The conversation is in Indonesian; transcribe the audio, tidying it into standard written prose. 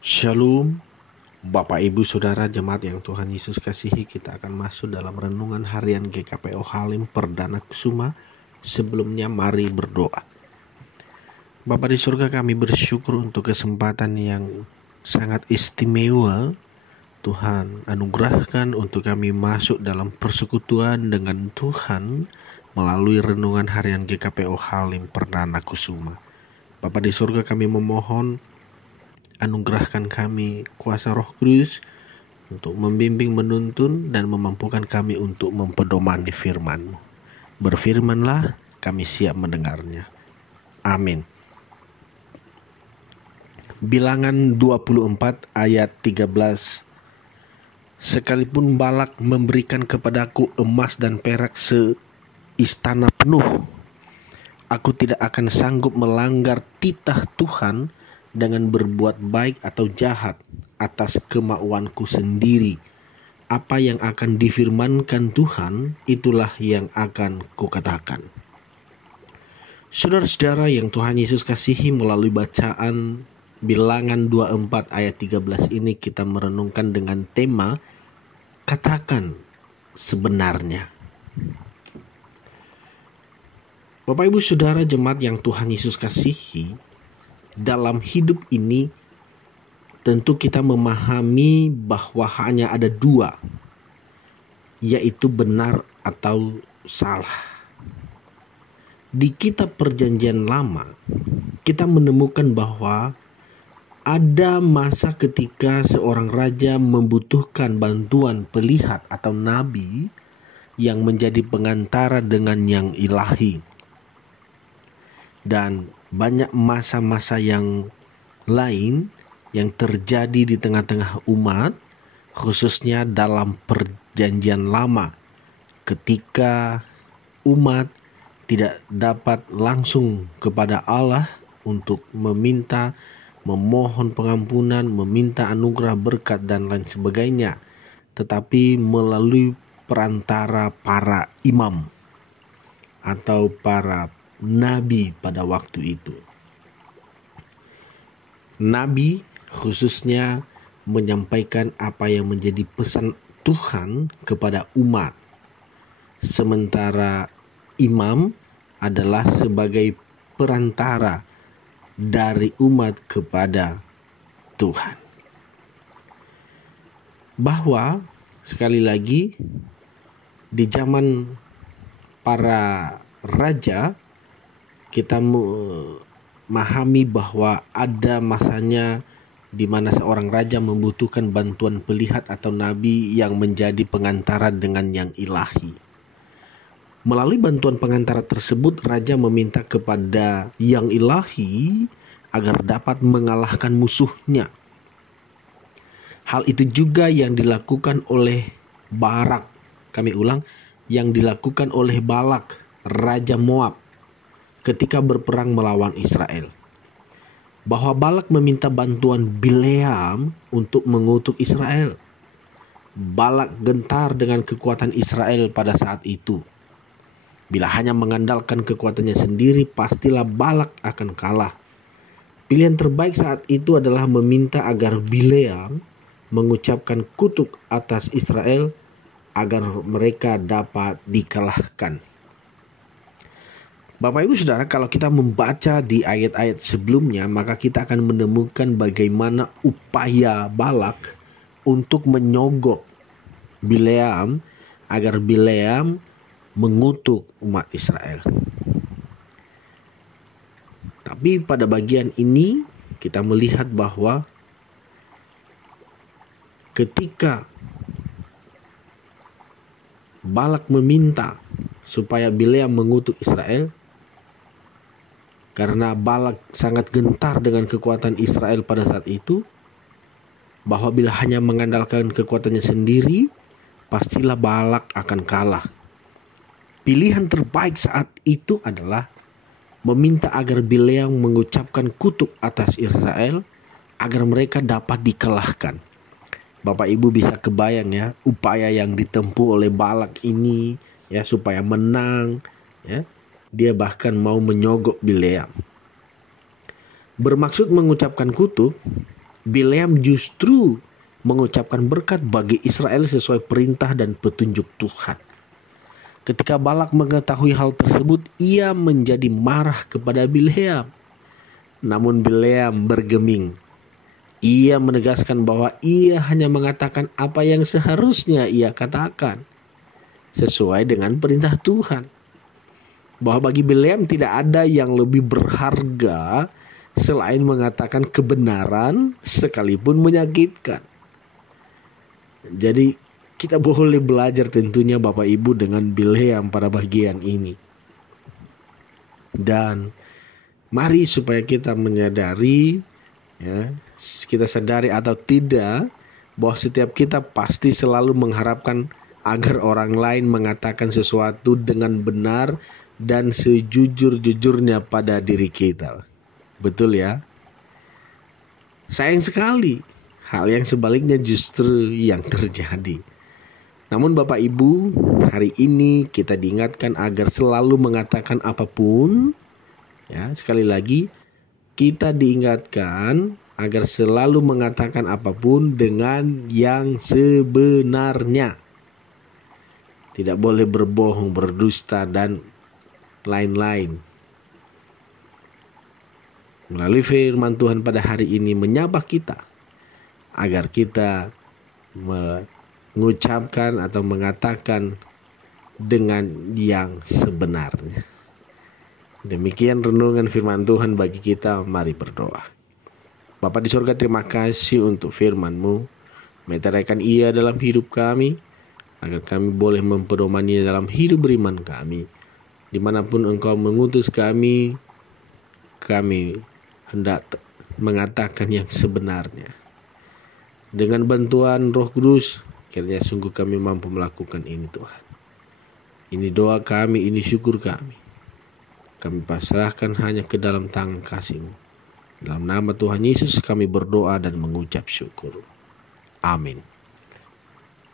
Shalom, Bapak Ibu Saudara jemaat yang Tuhan Yesus kasihi. Kita akan masuk dalam renungan harian GKPO Halim Perdana Kusuma. Sebelumnya mari berdoa. Bapa di surga, kami bersyukur untuk kesempatan yang sangat istimewa Tuhan anugerahkan untuk kami masuk dalam persekutuan dengan Tuhan melalui renungan harian GKPO Halim Perdana Kusuma. Bapa di surga, kami memohon anugerahkan kami kuasa Roh Kudus untuk membimbing, menuntun, dan memampukan kami untuk mempedomani firman-Mu. Berfirmanlah, kami siap mendengarnya. Amin. Bilangan 24 ayat 13. Sekalipun Balak memberikan kepadaku emas dan perak seistana penuh, aku tidak akan sanggup melanggar titah Tuhan dengan berbuat baik atau jahat atas kemauanku sendiri. Apa yang akan difirmankan Tuhan, itulah yang akan kukatakan. Saudara-saudara yang Tuhan Yesus kasihi, melalui bacaan Bilangan 24 ayat 13 ini kita merenungkan dengan tema katakan sebenarnya. Bapak Ibu Saudara jemaat yang Tuhan Yesus kasihi, dalam hidup ini tentu kita memahami bahwa hanya ada dua, yaitu benar atau salah. Di kitab Perjanjian Lama kita menemukan bahwa ada masa ketika seorang raja membutuhkan bantuan pelihat atau nabi yang menjadi pengantara dengan yang ilahi. Dan banyak masa-masa yang lain yang terjadi di tengah-tengah umat, khususnya dalam Perjanjian Lama, ketika umat tidak dapat langsung kepada Allah untuk meminta, memohon pengampunan, meminta anugerah berkat dan lain sebagainya, tetapi melalui perantara para imam atau para nabi pada waktu itu. Nabi khususnya menyampaikan apa yang menjadi pesan Tuhan kepada umat, sementara imam adalah sebagai perantara dari umat kepada Tuhan. Bahwa sekali lagi di zaman para raja, kita memahami bahwa ada masanya di mana seorang raja membutuhkan bantuan pelihat atau nabi yang menjadi pengantara dengan yang ilahi. Melalui bantuan pengantara tersebut, raja meminta kepada yang ilahi agar dapat mengalahkan musuhnya. Hal itu juga yang dilakukan oleh Barak. Kami ulang, yang dilakukan oleh Balak, raja Moab, ketika berperang melawan Israel. Bahwa Balak meminta bantuan Bileam untuk mengutuk Israel. Balak gentar dengan kekuatan Israel pada saat itu. Bila hanya mengandalkan kekuatannya sendiri, pastilah Balak akan kalah. Pilihan terbaik saat itu adalah meminta agar Bileam mengucapkan kutuk atas Israel agar mereka dapat dikalahkan. Bapak Ibu Saudara, kalau kita membaca di ayat-ayat sebelumnya, maka kita akan menemukan bagaimana upaya Balak untuk menyogok Bileam agar Bileam mengutuk umat Israel. Tapi pada bagian ini kita melihat bahwa ketika Balak meminta supaya Bileam mengutuk Israel, karena Balak sangat gentar dengan kekuatan Israel pada saat itu, bahwa bila hanya mengandalkan kekuatannya sendiri, pastilah Balak akan kalah. Pilihan terbaik saat itu adalah meminta agar Bileam mengucapkan kutuk atas Israel agar mereka dapat dikalahkan. Bapak Ibu bisa kebayang ya, upaya yang ditempuh oleh Balak ini ya supaya menang ya. Dia bahkan mau menyogok Bileam. Bermaksud mengucapkan kutuk Bileam justru mengucapkan berkat bagi Israel sesuai perintah dan petunjuk Tuhan. Ketika Balak mengetahui hal tersebut, ia menjadi marah kepada Bileam. Namun Bileam bergeming. Ia menegaskan bahwa ia hanya mengatakan apa yang seharusnya ia katakan, sesuai dengan perintah Tuhan. Bahwa bagi Bileam tidak ada yang lebih berharga selain mengatakan kebenaran sekalipun menyakitkan. Jadi kita boleh belajar tentunya Bapak Ibu dengan Bileam pada bagian ini. Dan mari supaya kita menyadari, ya, kita sadari atau tidak, bahwa setiap kita pasti selalu mengharapkan agar orang lain mengatakan sesuatu dengan benar dan sejujur-jujurnya pada diri kita. Betul ya? Sayang sekali, hal yang sebaliknya justru yang terjadi. Namun Bapak Ibu, hari ini kita diingatkan agar selalu mengatakan apapun. Ya, sekali lagi kita diingatkan agar selalu mengatakan apapun dengan yang sebenarnya. Tidak boleh berbohong, berdusta dan lain-lain. Melalui firman Tuhan pada hari ini menyapa kita agar kita mengucapkan atau mengatakan dengan yang sebenarnya. Demikian renungan firman Tuhan bagi kita. Mari berdoa. Bapa di surga, terima kasih untuk firman-Mu. Meteraikan ia dalam hidup kami, agar kami boleh mempedomaninya dalam hidup beriman kami. Dimanapun Engkau mengutus kami hendak mengatakan yang sebenarnya. Dengan bantuan Roh Kudus, kiranya sungguh kami mampu melakukan ini Tuhan. Ini doa kami, ini syukur kami. Kami pasrahkan hanya ke dalam tangan kasih-Mu. Dalam nama Tuhan Yesus kami berdoa dan mengucap syukur. Amin.